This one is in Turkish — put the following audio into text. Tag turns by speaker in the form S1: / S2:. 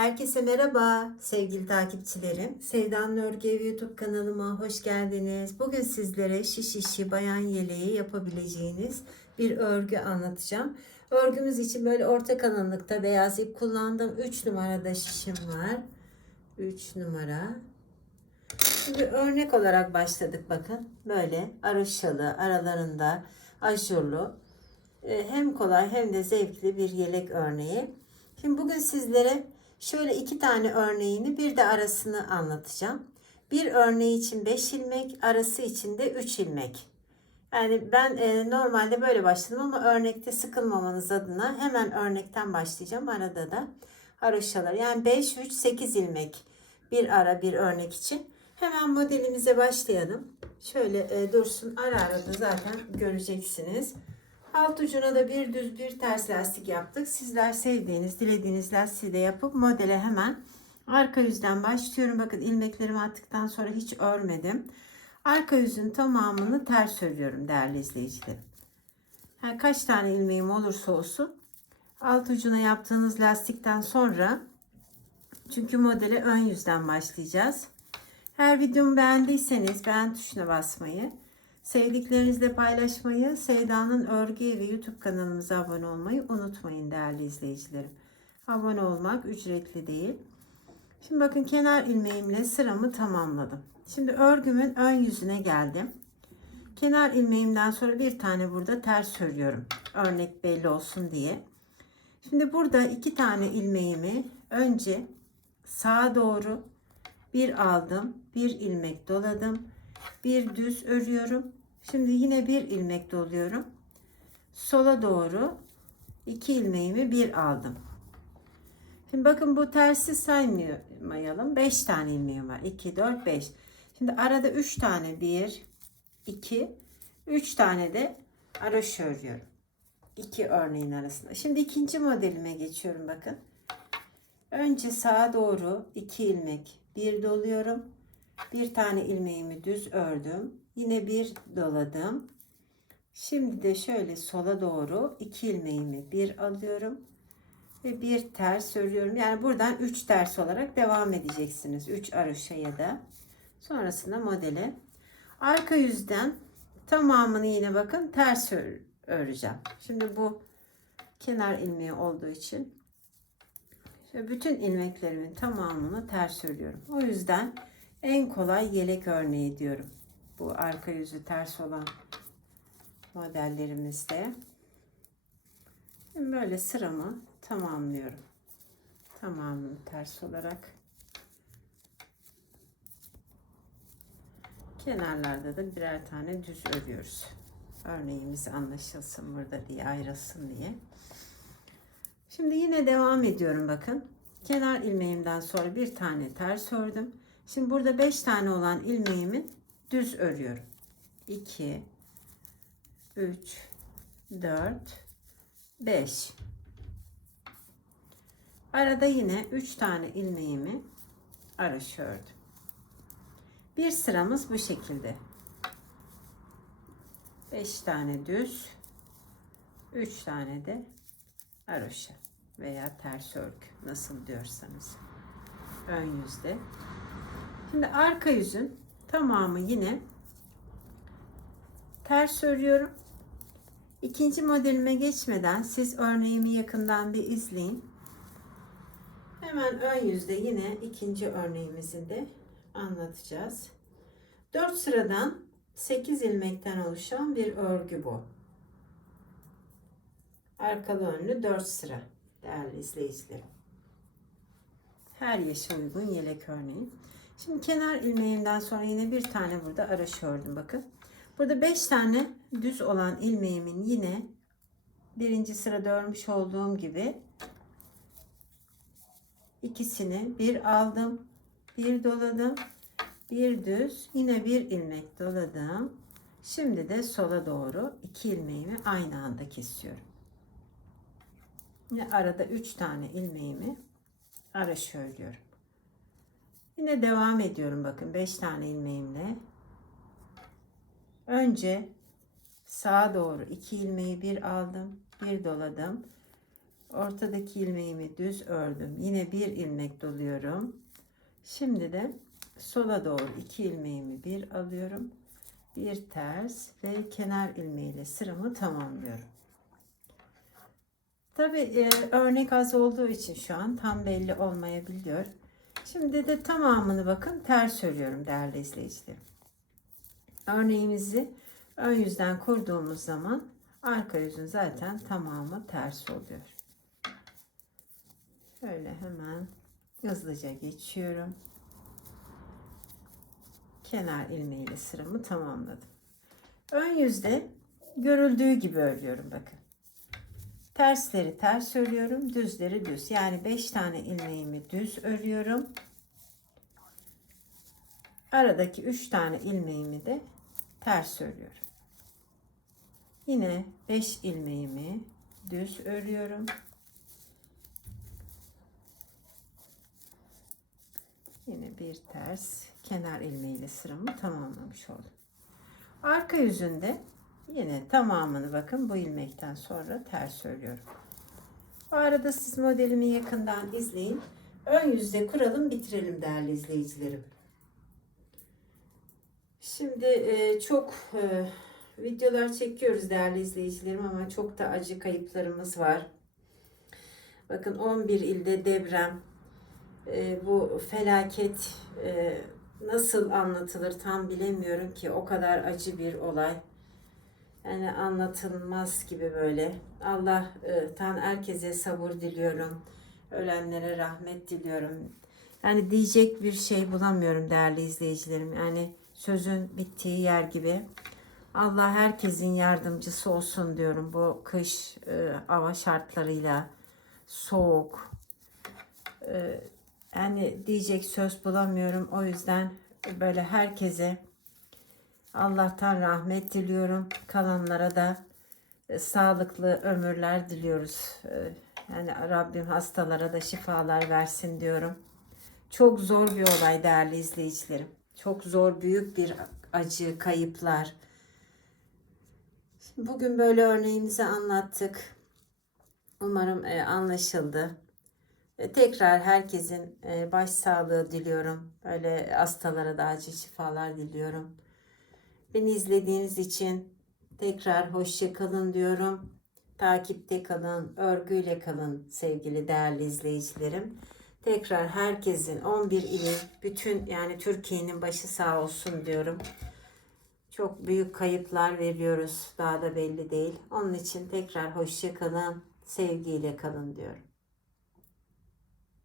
S1: Herkese merhaba sevgili takipçilerim. Sevda'nın Örgü Evi YouTube kanalıma hoş geldiniz. Bugün sizlere şiş işi bayan yeleği yapabileceğiniz bir örgü anlatacağım. Örgümüz için böyle orta kalınlıkta beyaz ip kullandım. 3 numarada şişim var. 3 numara. Şimdi örnek olarak başladık bakın. Böyle araşalı aralarında ajurlu e, hem kolay hem de zevkli bir yelek örneği. Şimdi bugün sizlere şöyle iki tane örneğini bir de arasını anlatacağım. Bir örneği için 5 ilmek, arası için de 3 ilmek. Yani ben e, normalde böyle başladım ama örnekte sıkılmamanız adına hemen örnekten başlayacağım. Arada da haroşalar. Yani 5, 3, 8 ilmek bir ara bir örnek için. Hemen modelimize başlayalım. Şöyle e, dursun ara ara da zaten göreceksiniz. Alt ucuna da bir düz bir ters lastik yaptık. Sizler sevdiğiniz, dilediğiniz lastiği de yapıp modele hemen arka yüzden başlıyorum. Bakın ilmeklerimi attıktan sonra hiç örmedim. Arka yüzün tamamını ters örüyorum değerli izleyicilerim. Yani kaç tane ilmeğim olursa olsun alt ucuna yaptığınız lastikten sonra çünkü modele ön yüzden başlayacağız. Her videomu beğendiyseniz beğen tuşuna basmayı, sevdiklerinizle paylaşmayı, Sevda'nın Örgü Evi YouTube kanalımıza abone olmayı unutmayın değerli izleyicilerim. Abone olmak ücretli değil. Şimdi bakın kenar ilmeğimle sıramı tamamladım. Şimdi örgümün ön yüzüne geldim. Kenar ilmeğimden sonra bir tane burada ters örüyorum. Örnek belli olsun diye. Şimdi burada iki tane ilmeğimi önce sağa doğru bir aldım, bir ilmek doladım, bir düz örüyorum. Şimdi yine bir ilmek doluyorum. Sola doğru iki ilmeğimi bir aldım. Şimdi bakın bu tersi saymayalım. 5 tane ilmeğim var. 2, 4, 5. Şimdi arada 3 tane 1, 2, 3 tane de araş örüyorum. İki örneğin arasında. Şimdi ikinci modelime geçiyorum bakın. Önce sağa doğru 2 ilmek bir doluyorum. Bir tane ilmeğimi düz ördüm. Yine bir doladım. Şimdi de şöyle sola doğru 2 ilmeğimi bir alıyorum ve bir ters örüyorum. Yani buradan 3 ters olarak devam edeceksiniz. 3 aroşaya da. Sonrasında modele. Arka yüzden tamamını yine bakın ters ör, öreceğim. Şimdi bu kenar ilmeği olduğu için şöyle bütün ilmeklerimin tamamını ters örüyorum. O yüzden en kolay yelek örneği diyorum. Bu arka yüzü ters olan modellerimizde. Böyle sıramı tamamlıyorum. Tamamını ters olarak. Kenarlarda da birer tane düz örüyoruz. Örneğimiz anlaşılsın burada diye ayrılsın diye. Şimdi yine devam ediyorum bakın. Kenar ilmeğimden sonra bir tane ters ördüm. Şimdi burada 5 tane olan ilmeğimi düz örüyorum. 2 3 4 5 Arada yine 3 tane ilmeğimi araş ördüm. Bir sıramız bu şekilde. 5 tane düz, 3 tane de aroşa veya ters örgü nasıl diyorsanız. Ön yüzde. Şimdi arka yüzün tamamı yine ters örüyorum. İkinci modelime geçmeden siz örneğimi yakından bir izleyin. Hemen ön yüzde yine ikinci örneğimizi de anlatacağız. 4 sıradan 8 ilmekten oluşan bir örgü bu. Arkalı önlü 4 sıra değerli izleyicilerim. Her yaşa uygun yelek örneği. Şimdi kenar ilmeğimden sonra yine bir tane burada araş ördüm bakın. Burada 5 tane düz olan ilmeğimin yine birinci sırada örmüş olduğum gibi ikisini bir aldım, bir doladım, bir düz, yine bir ilmek doladım. Şimdi de sola doğru iki ilmeğimi aynı anda kesiyorum. Yine arada üç tane ilmeğimi araş örüyorum. Yine devam ediyorum bakın 5 tane ilmeğimle. Önce sağa doğru iki ilmeği bir aldım, bir doladım. Ortadaki ilmeğimi düz ördüm. Yine bir ilmek doluyorum. Şimdi de sola doğru iki ilmeğimi bir alıyorum. Bir ters ve kenar ilmeğiyle sıramı tamamlıyorum. Tabi e, örnek az olduğu için şu an tam belli olmayabiliyor. Şimdi de tamamını bakın ters örüyorum değerli izleyicilerim. Örneğimizi ön yüzden kurduğumuz zaman arka yüzün zaten tamamı ters oluyor. Şöyle hemen hızlıca geçiyorum. Kenar ilmeğiyle sıramı tamamladım. Ön yüzde görüldüğü gibi örüyorum bakın. Tersleri ters örüyorum, düzleri düz. Yani 5 tane ilmeğimi düz örüyorum. Aradaki 3 tane ilmeğimi de ters örüyorum. Yine 5 ilmeğimi düz örüyorum. Yine bir ters kenar ilmeğiyle sıramı tamamlamış oldum. Arka yüzünde yine tamamını bakın bu ilmekten sonra ters örüyorum. Bu arada siz modelimi yakından izleyin. Ön yüzde kuralım bitirelim değerli izleyicilerim. Şimdi e, çok e, videolar çekiyoruz değerli izleyicilerim ama çok da acı kayıplarımız var. Bakın 11 ilde deprem, e, bu felaket e, nasıl anlatılır tam bilemiyorum ki o kadar acı bir olay. Yani anlatılmaz gibi böyle. Allah e, herkese sabır diliyorum. Ölenlere rahmet diliyorum. Yani diyecek bir şey bulamıyorum değerli izleyicilerim. Yani sözün bittiği yer gibi. Allah herkesin yardımcısı olsun diyorum bu kış e, hava şartlarıyla soğuk e, yani diyecek söz bulamıyorum o yüzden böyle herkese Allah'tan rahmet diliyorum kalanlara da e, sağlıklı ömürler diliyoruz E, yani Rabbim hastalara da şifalar versin diyorum çok zor bir olay değerli izleyicilerim çok zor büyük bir acı kayıplar Bugün böyle örneğimizi anlattık. Umarım e, anlaşıldı. E, tekrar herkesin e, baş sağlığı diliyorum. Böyle hastalara da acil şifalar diliyorum. Beni izlediğiniz için tekrar hoşça kalın diyorum. Takipte kalın, örgüyle kalın sevgili değerli izleyicilerim. Tekrar herkesin 11 ilin bütün yani Türkiye'nin başı sağ olsun diyorum. Çok büyük kayıplar veriyoruz. Daha da belli değil. Onun için tekrar hoşça kalın, sevgiyle kalın diyorum.